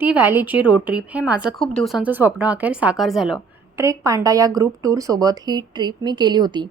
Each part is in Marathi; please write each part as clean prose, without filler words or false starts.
ती व्हॅलीची रोड ट्रिप हे माझं खूप दिवसांचं स्वप्न अखेर साकार झालं. ट्रेक पांडा या ग्रुप टूरसोबत ही ट्रिप मी केली होती.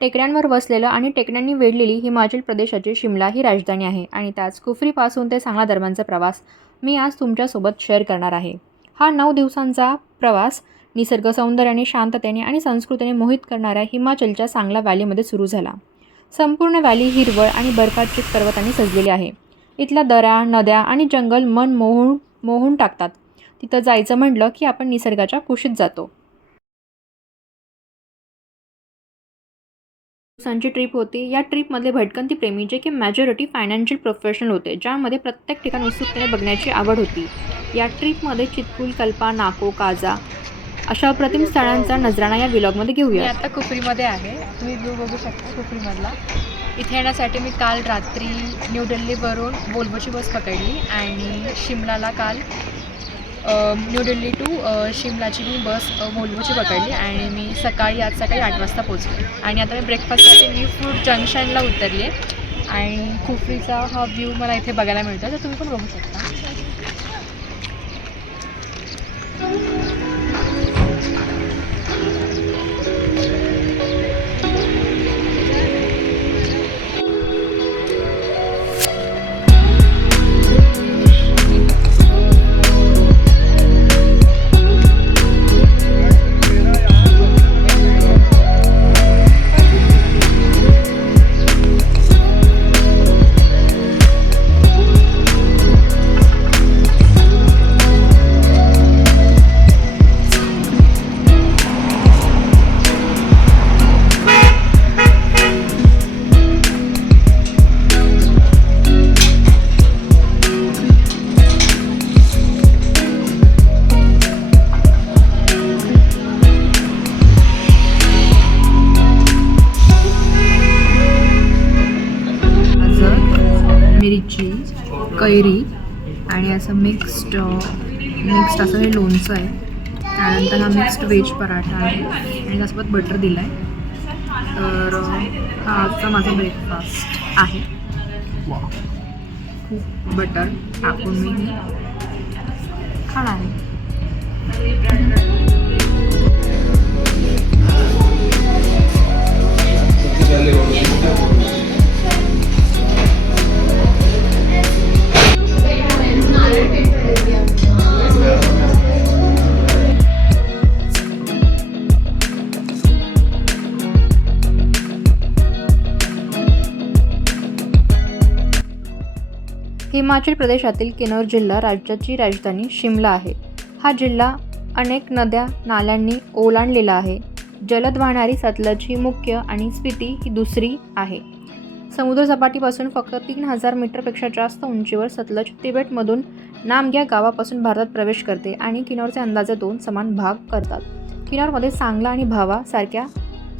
टेकड्यांवर वसलेलं आणि टेकड्यांनी वेढलेली हिमाचल प्रदेशाची शिमला ही राजधानी आहे आणि त्याच कुफरीपासून ते सांगला दरम्यानचा प्रवास मी आज तुमच्यासोबत शेअर करणार आहे. हा 9 दिवसांचा प्रवास निसर्ग सौंदर्याने, शांततेने आणि संस्कृतीने मोहित करणाऱ्या हिमाचलच्या सांगला व्हॅलीमध्ये सुरू झाला. संपूर्ण व्हॅली हिरवळ आणि बर्फाच्छादित पर्वतांनी सजलेली आहे. इथल्या दऱ्या, नद्या आणि जंगल मन मोहून टाकतात. तिथं जायचं म्हटलं की आपण निसर्गाच्या कुशीत जातो. दिवसांची ट्रिप होती. या ट्रिपमधले भटकंती प्रेमी जे की मेजॉरिटी फायनान्शियल प्रोफेशनल होते, ज्यामध्ये प्रत्येक ठिकाण उत्सुकतेने बघण्याची आवड होती. या ट्रिपमध्ये चितपूल, कल्पा, नाको, काजा अशा अप्रतिम स्थळांचा नजराणा या व्लॉगमध्ये मी घेऊया. आता कुफरीमध्ये आहे. तुम्ही व्ह्यू बघू शकता कुफरीमधला. इथे येण्यासाठी मी काल रात्री न्यू दिल्लीवरून वोल्वोची बस पकडली आणि शिमलाला काल न्यू दिल्ली टू शिमलाची मी बस वोल्वोची पकडली आणि मी आज सकाळी 8 वाजता पोचले. आणि आता मी ब्रेकफास्टसाठी न्यू फ्रूट जंक्शनला उतरली आहे आणि कुफरीचा हा व्ह्यू मला इथे बघायला मिळतो, तर तुम्ही पण बघू शकता. मिरची, कैरी आणि असं मिक्स्ड असं हे लोणचं आहे. त्यानंतर हा मिक्स्ड व्हेज पराठा आहे आणि त्यासोबत बटर दिलं आहे. तर हा आजचा माझा ब्रेकफास्ट आहे. खूप बटर टाकून मी हे खाणार आहे. हिमाचल प्रदेशातील किन्नौर जिल्हा राज्याची राजधानी शिमला आहे. हा जिल्हा अनेक नद्या नाल्यांनी ओलांडलेला आहे. जलद वाहणारी सतलज ही मुख्य आणि स्पिती ही दुसरी आहे. समुद्रसपाटीपासून फक्त 3000 मीटरपेक्षा जास्त उंचीवर सतलज तिबेटमधून नामग्या गावापासून भारतात प्रवेश करते आणि किन्नौरचे अंदाजे 2 समान भाग करतात. किन्नौरमध्ये सांगला आणि भावा सारख्या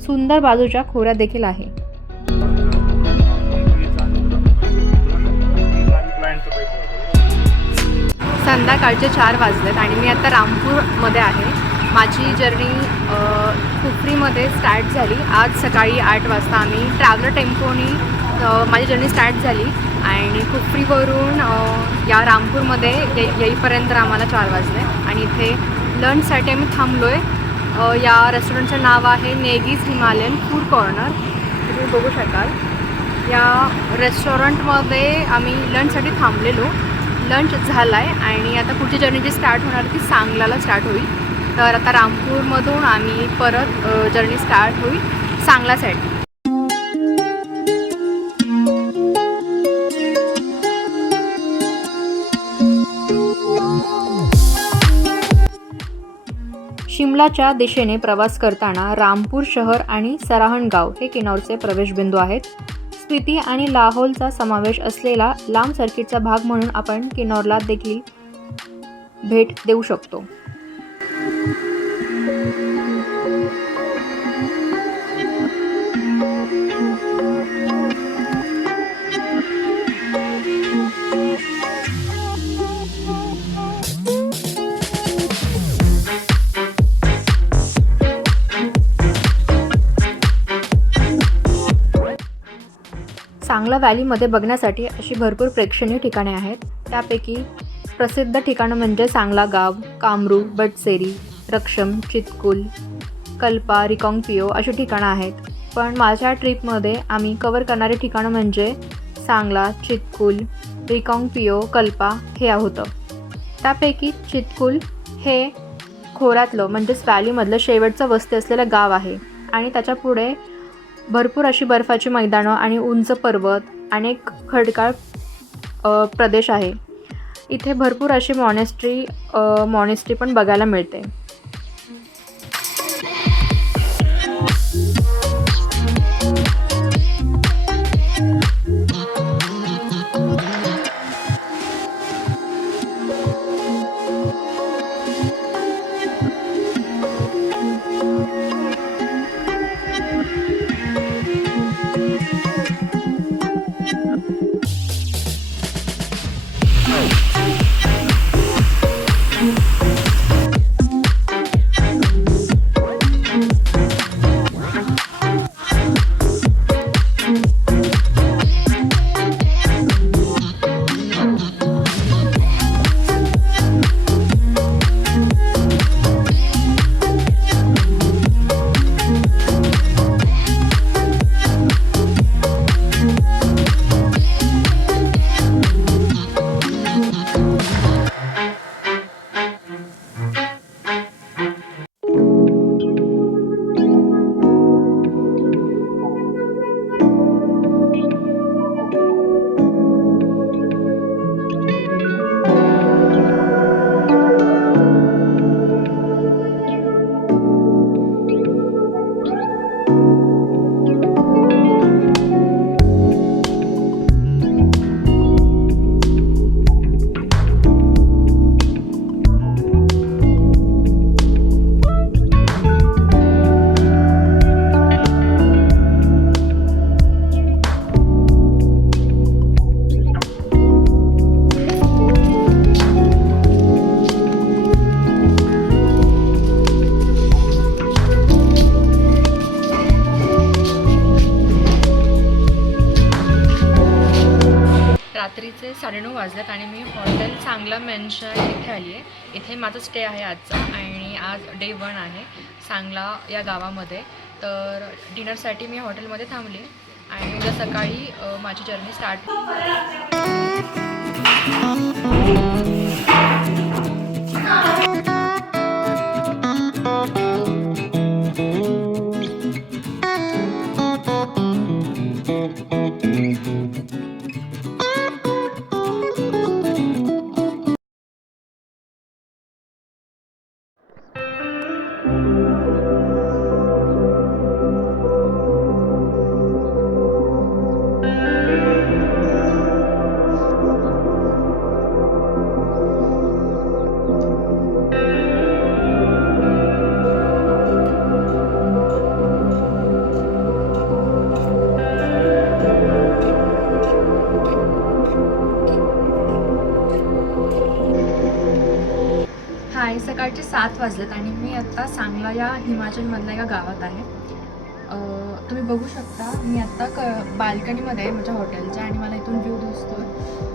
सुंदर बाजूच्या खोऱ्या देखील आहे. संध्याकाळचे 4 वाजलेत आणि मी आता रामपूरमध्ये आहे. माझी जर्नी कुफरीमध्ये स्टार्ट झाली. आज सकाळी 8 वाजता आम्ही ट्रॅव्हलर टेम्पोनी माझी जर्नी स्टार्ट झाली आणि कुफरीवरून या रामपूरमध्ये येईपर्यंत आम्हाला 4 वाजले आणि इथे लंचसाठी आम्ही थांबलो आहे. या रेस्टॉरंटचं नाव आहे नेगीज हिमालयन फूड कॉर्नर. तुम्ही बघू शकाल. या रेस्टॉरंटमध्ये आम्ही लंचसाठी थांबलेलो. लंच झाला आहे आणि आता पुढची जर्नी जी स्टार्ट होणार ती सांगलाला स्टार्ट होईल. तर आता रामपूरमधून आम्ही परत जर्नी स्टार्ट होईल सांगलासाठी. शिमलाच्या दिशेने प्रवास करताना रामपूर शहर आणि सराहण गाव हे किन्नौरचे प्रवेशबिंदू आहेत. स्पिती आणि लाहौलचा समावेश असलेला लांब सर्किटचा भाग म्हणून आपण किन्नौरला देखील भेट देऊ शकतो. सांगला व्हॅलीमध्ये बघण्यासाठी अशी भरपूर प्रेक्षणीय ठिकाणे आहेत. त्यापैकी प्रसिद्ध ठिकाणं म्हणजे सांगला गाव, कामरू, बटसेरी, रक्षम, चितकुल, कल्पा, रिकांगपिओ अशी ठिकाणं आहेत. पण माझ्या ट्रिपमध्ये आम्ही कवर करणारी ठिकाणं म्हणजे सांगला, चितकुल, रिकांगपिओ, कल्पा हे होतं. त्यापैकी चितकुल हे खोऱ्यातलं म्हणजेच व्हॅलीमधलं शेवटचं वस्ती असलेलं गाव आहे आणि त्याच्या पुढे भरपूर अशी बर्फाची मैदानं आणि उंच पर्वत, अनेक खडकाळ प्रदेश आहे. इथे भरपूर अशी मॉनेस्ट्री पण बघायला मिळते. रात्रीचे 9:30 वाजलेत आणि मी हॉटेल सांगला मेन्शन इथे आली आहे. इथे माझा स्टे आहे आजचा आणि आज डे 1 आहे सांगला या गावामध्ये. तर डिनरसाठी मी हॉटेलमध्ये थांबली आणि उद्या सकाळी माझी जर्नी स्टार्ट. सकाळचे 7 वाजलेत आणि मी आत्ता सांगला या हिमाचलमधल्या एका गावात आहे. तुम्ही बघू शकता मी आत्ता बाल्कनीमध्ये आहे माझ्या हॉटेलच्या आणि मला इथून व्ह्यू दिसतो.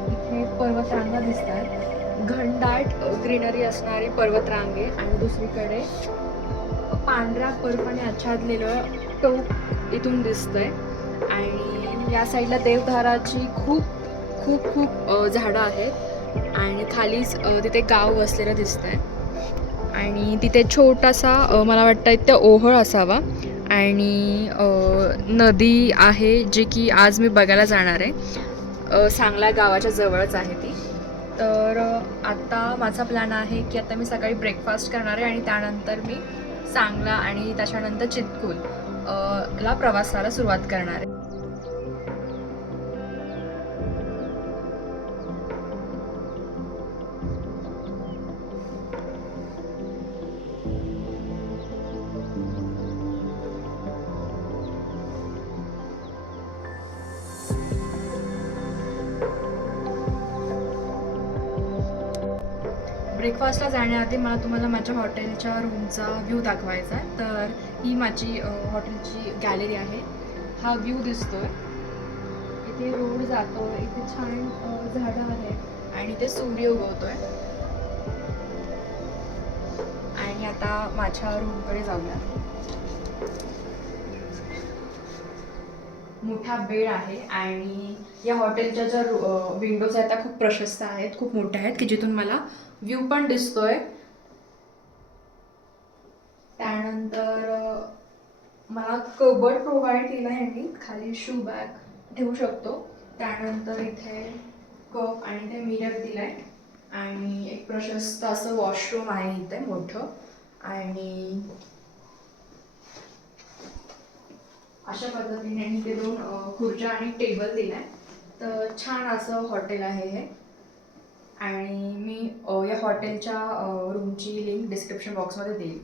इथे पर्वतरांगा दिसत आहेत, घनदाट ग्रीनरी असणारी पर्वतरांगे आणि दुसरीकडे पांढऱ्या बर्फाने आच्छादलेलं टोक इथून दिसतंय. आणि या साईडला देवधाराची खूप खूप खूप झाडं आहेत आणि खालीच तिथे गाव वसलेलं दिसतंय आणि तिथे छोटासा मला वाटतं इथे ओहळ असावा आणि नदी आहे जी की आज मी बघायला जाणार आहे. सांगला गावाच्या जवळच आहे ती. तर आता माझा प्लॅन आहे की आता मी सकाळी ब्रेकफास्ट करणार आहे आणि त्यानंतर मी सांगला आणि त्याच्यानंतर चितकुल ला प्रवासाला सुरुवात करणार आहे. ब्रेकफास्टला जाण्याआधी मला तुम्हाला माझ्या हॉटेलच्या रूमचा व्ह्यू दाखवायचा आहे. तर ही माझी हॉटेलची गॅलरी आहे. हा व्ह्यू दिसतोय. इथे रोड जातो, इथे छान झाडं आहेत आणि ते सूर्य उगवतोय. आणि आता माझ्या रूमकडे जाऊया. मोठा बेड आहे आणि या हॉटेलच्या ज्या विंडोज आहेत त्या खूप प्रशस्त आहेत, खूप मोठ्या आहेत, की जिथून मला व्ह्यू पण दिसतोय. त्यानंतर मला कबर्ड प्रोव्हाइड केलं आहे यांनी, खाली शू बॅग ठेवू शकतो. त्यानंतर इथे कप आणि ते मिरर दिलं आहे आणि एक प्रशस्त असं वॉशरूम आहे इथे मोठं. आणि अशा पद्धतीने इथे 2 खुर्च्या आणि टेबल दिलाय. तर छान असं हॉटेल आहे हे. आणि मी या हॉटेलच्या रूमची लिंक डिस्क्रिप्शन बॉक्समध्ये देईल.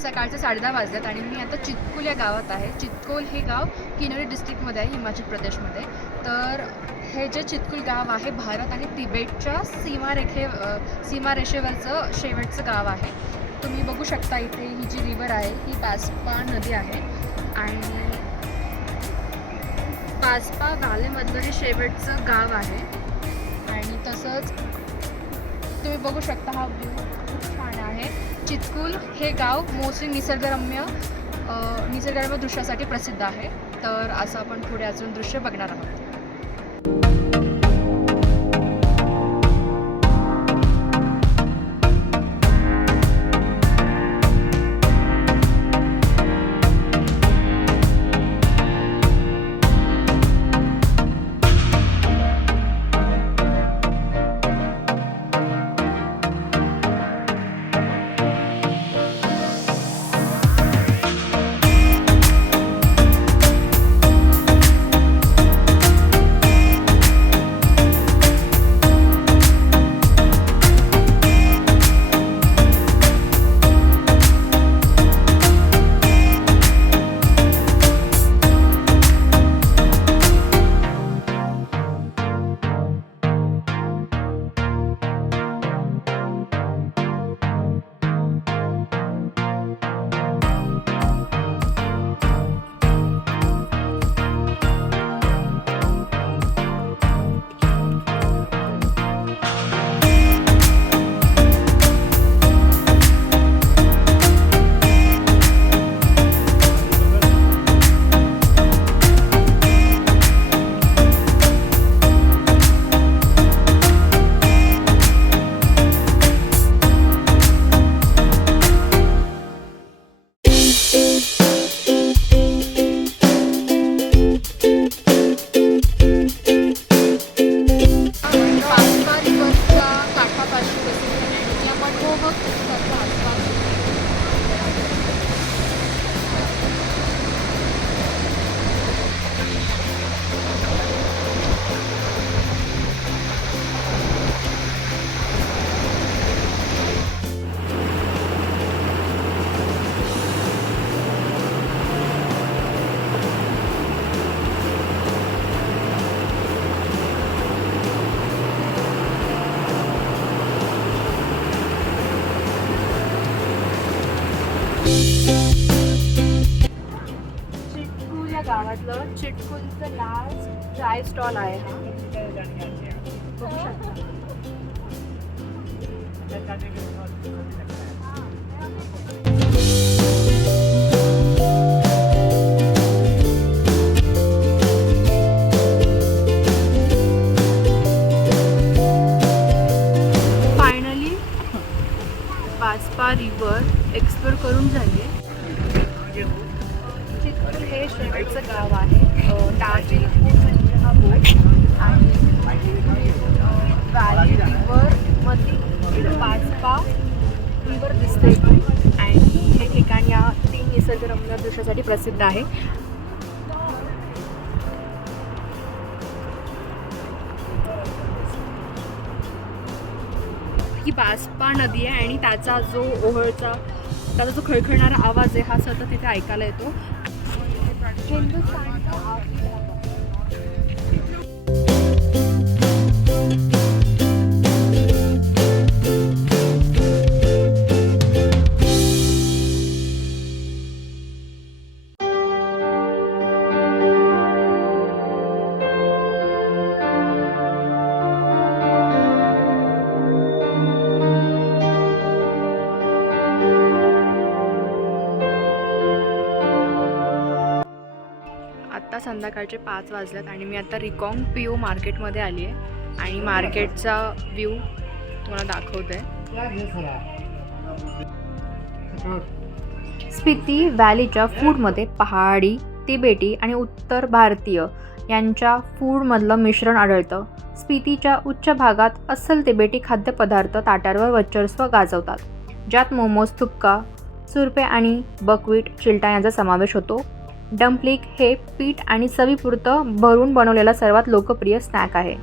सकाळचे 10:30 वाजल्यात आणि मी आता चितकुल या गावात आहे. चितकुल हे गाव किन्नौर डिस्ट्रिक्टमध्ये आहे, हिमाचल प्रदेशमध्ये. तर हे जे चितकुल गाव आहे भारत आणि तिबेटच्या सीमारेषेवरचं शेवटचं गाव आहे. तुम्ही बघू शकता इथे ही जी रिव्हर आहे ही पास्पा नदी आहे आणि पास्पा व्हॅलीमधलं हे शेवटचं गाव आहे. आणि तसंच तुम्ही बघू शकता हा व्ह्यू खूप छान आहे. चितकुल हे गाव मोस्टली निसर्गरम्य दृश्यासाठी प्रसिद्ध आहे. तर असं आपण पुढे अजून दृश्य बघणार आहोत. चिटकू या गावातलं चिटकूलचं लास्ट चाय स्टॉल आहे हा. बघू शकता. फायनली बास्पा रिव्हर एक्सप्लोर करून झाली. चिटकूल हे शेवटचं गाव आहे. टाजील म्हणजे हा बोट आणि व्हॅली रिव्हरमध्ये बास्पा रिव्हर दिसते आणि हे ठिकाण या 3 निसर्गरम्य दृश्यासाठी प्रसिद्ध आहे. ही बास्पा नदी आहे आणि त्याचा जो खळखळणारा आवाज आहे हा सतत तिथे ऐकायला येतो. हिंदुस्थानचा आत्ता संध्याकाळचे 5 वाजल्यात आणि मी आता रिकॉंग पिओ मार्केटमध्ये आली आहे आणि मार्केटचा व्ह्यू तुम्हाला दाखवते. स्पिती व्हॅलीच्या फूडमध्ये पहाडी, तिबेटी आणि उत्तर भारतीय यांच्या फूडमधलं मिश्रण आढळतं. स्पितीच्या उच्च भागात अस्सल तिबेटी खाद्यपदार्थ ताट्यावर वर्चस्व गाजवतात, ज्यात मोमोज, थुक्का, सुरपे आणि बकवीट चिलटा यांचा समावेश होतो. डम्पलिंग हे पीठ आणि चवीपुरतं भरून बनवलेला सर्वात लोकप्रिय स्नॅक आहे.